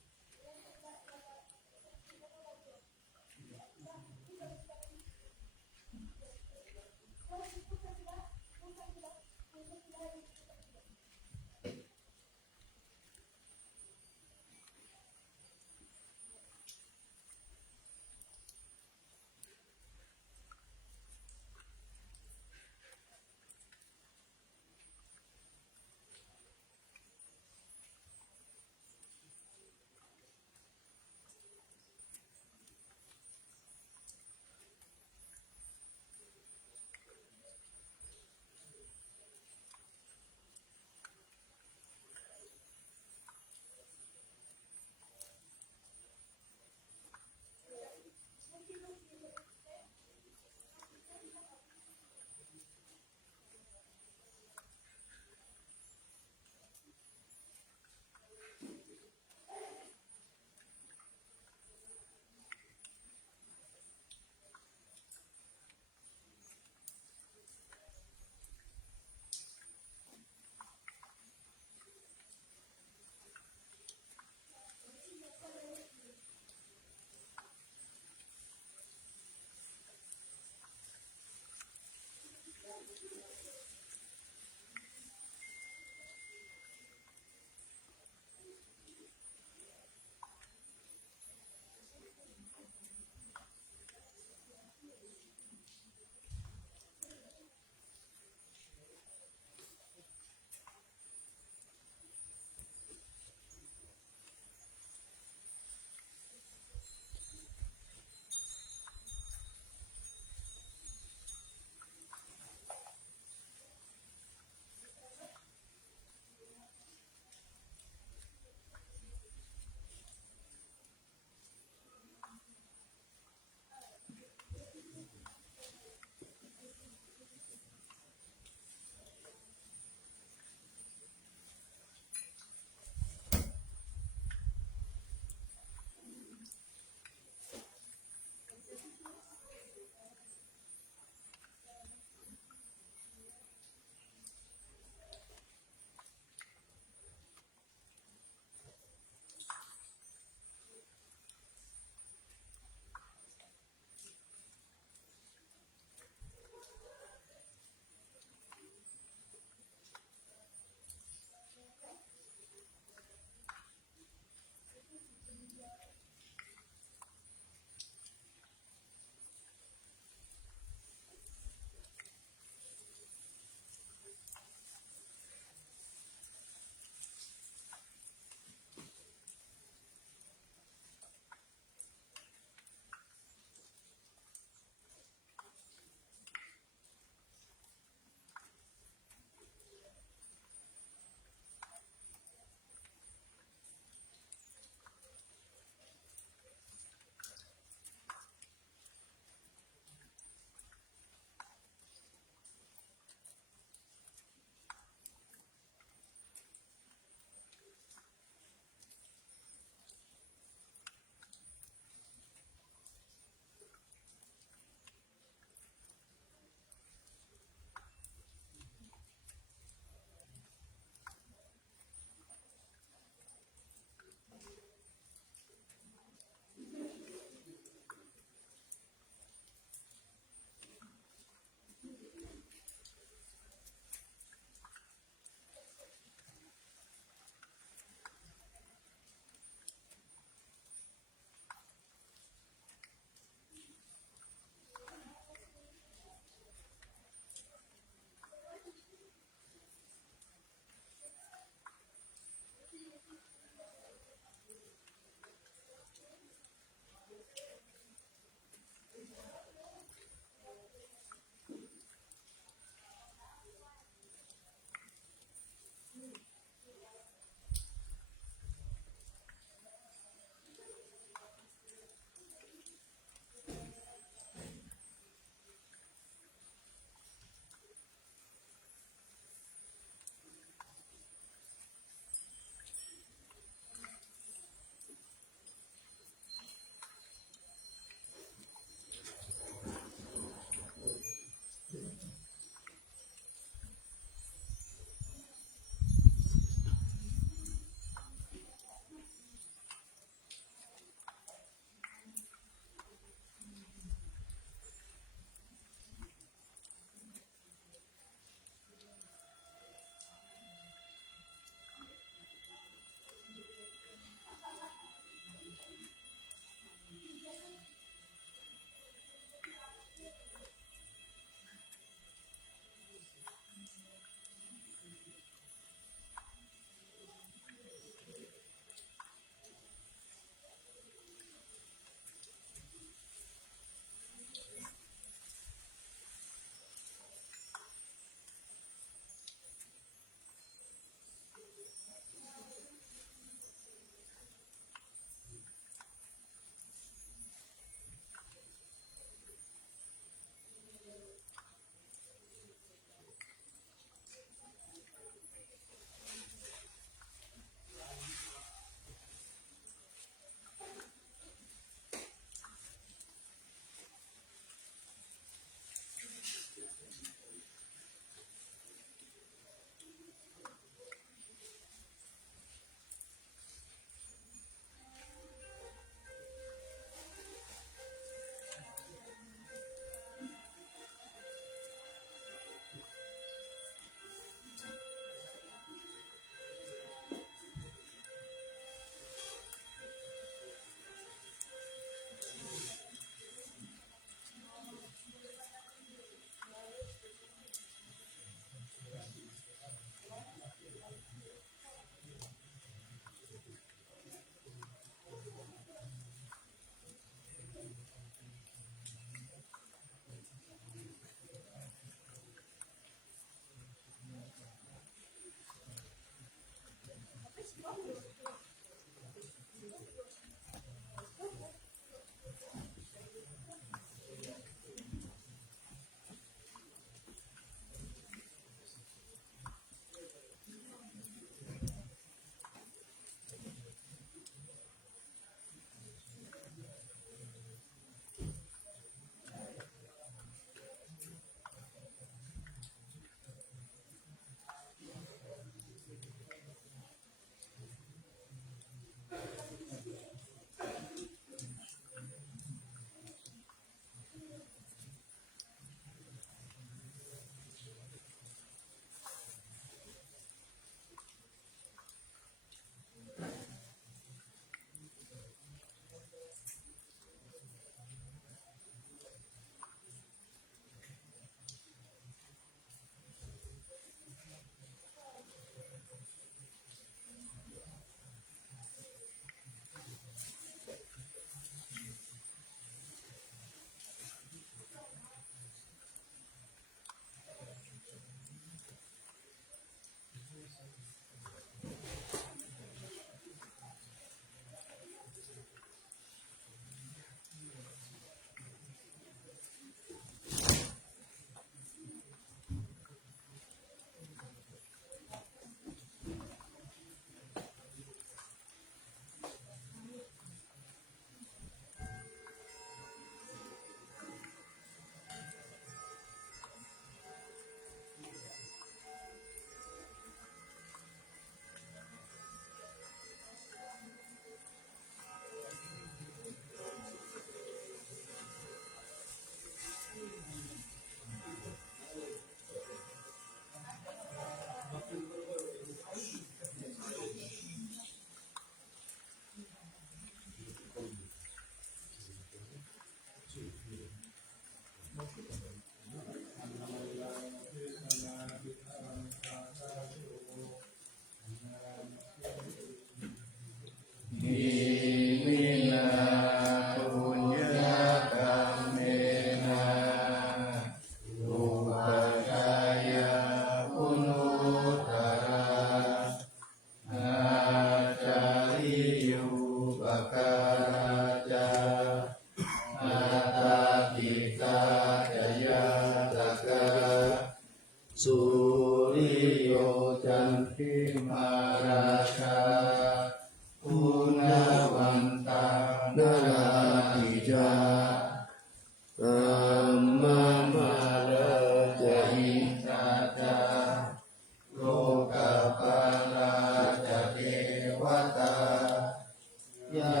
ยะ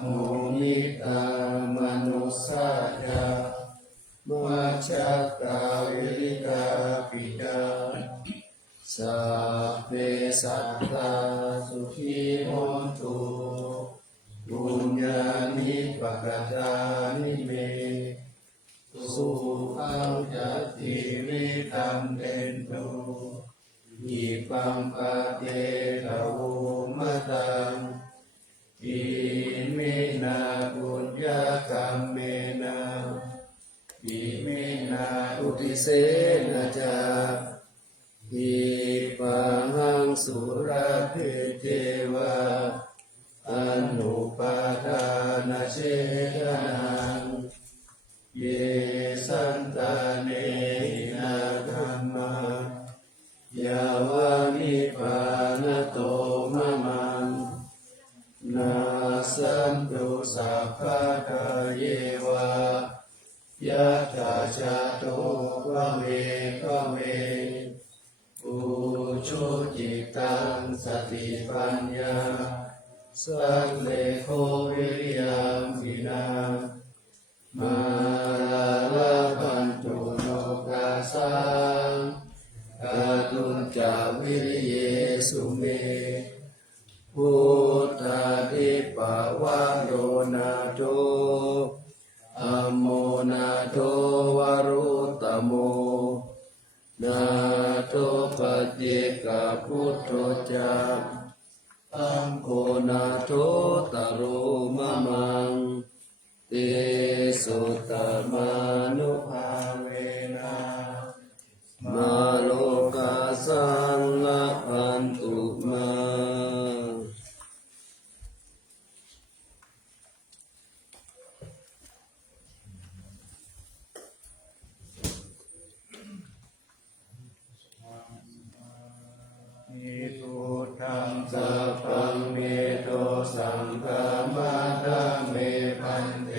โมนิตามนุสสะยะมัจจักกาวิริกาปิดาสัพเพสัตตาสุขีโหนตุปุญญานิปกตานิเมสุขังจัตติวิตัมเตนตุอิปัมปะเตตะโวมะตังอิเมนะปุญญกรรมเมนะอิเมนะอุทิเสนะจาอิปังสุราเพเทวะอนุปาทานเชตนังเยสันตาเนนะธัมมายาวานิปานโตมะมังนาสันตุสัพพะทาเยวะยะถาชะโตวะเวกเวอุชุจิตังสติปัญญาสังเลโควิริยัมปินามาลาภันตุโลกาสังกาตุนจาวิริเยสุเมพุทธาทิปวะโดนาโตอัมโมนาโตวรุตตโมนาโตปฏิกะพุทโธจาอังโกนาโทตโรมะมังเตสุตมานุภาเวนะมาโลกาสังละพันตุมานิพุทธังสัพพังเมโตสังฆามาทาเมพันเต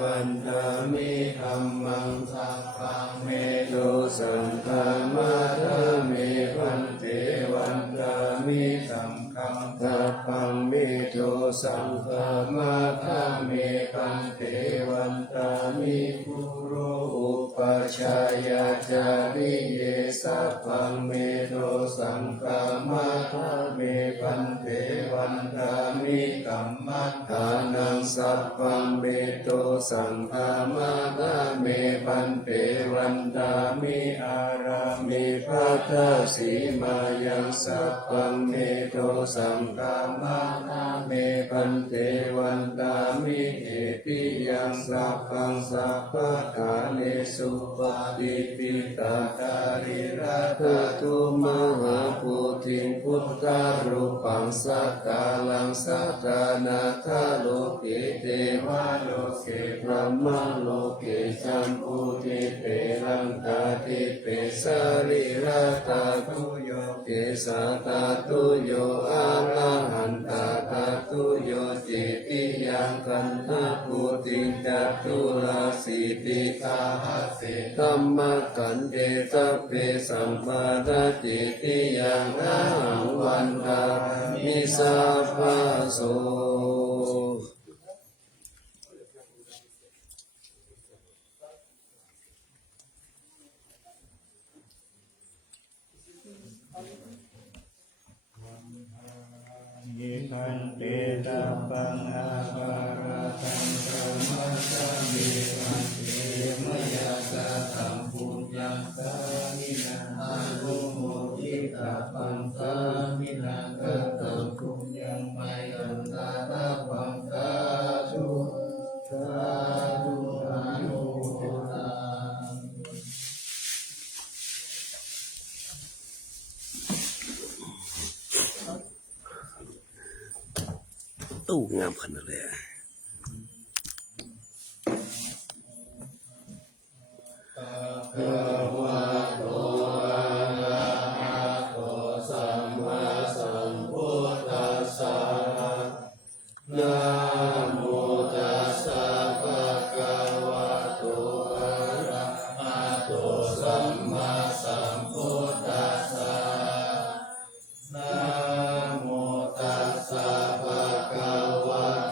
วันทามิธัมมังสัพพังเมโตสังฆามาทาเมพันเตวันทามิธัมมังสัพพังเมโตสังฆามาทาเมพันเตวันทามิปุโรอุปชายาจาริเยสัพพังเมโตสังฆามาทาเมพันเตวันทามิกัมมัฏฐานังสัพพังเมโตสังฆามาทาเมพันเตวันทามิอารามิภัทธสีมายังสัพพังเมโตสังฆามาทาเมพันเตวันทามิเอปิยังสัพพังสัพพะกาเลสุปฏิปิตาการิรัตตุมหาปุถิพุทธารูปังสักกาลังสัทธานาคาโลเกเทวาโลเกพระมโลเกจัมพุทิเปลังกาทิเปสาริรัตตุโยเกสาตตุโยอาลาหันตาตุโยเจติยังกันทาปุติจัตุลาสิติกาหัสสิธัมมกันเตสัพเพสัมปาทติติยังอาหังวันทามิสัพพะโสยิทันเตตาปังอาภาราตังธรรมะสามิปันเตมยาสาตังปุญญังสามินังอานุโมทิตาปังสามินังกัตตังปุญญังไมยันตาตาปังสาธุสาธุอนุโมทนา ตู้งามขนาดเลย ภะวะโตอะระหะโตสัมมาสัมพุทธัสสะนะโมตัสสะภะคะวะโตอะระหะโตสัมมาสัมพุทธัสสะนะโมตัสสะภะคะวะโต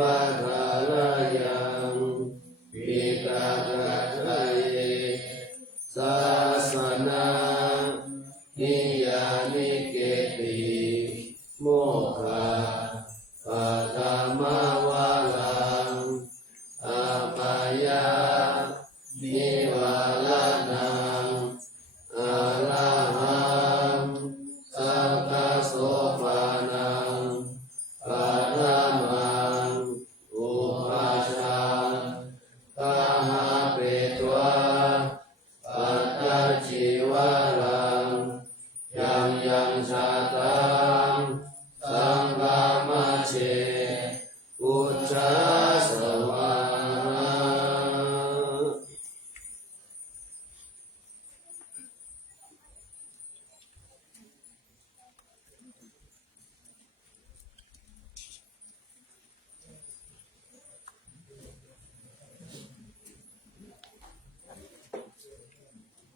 วั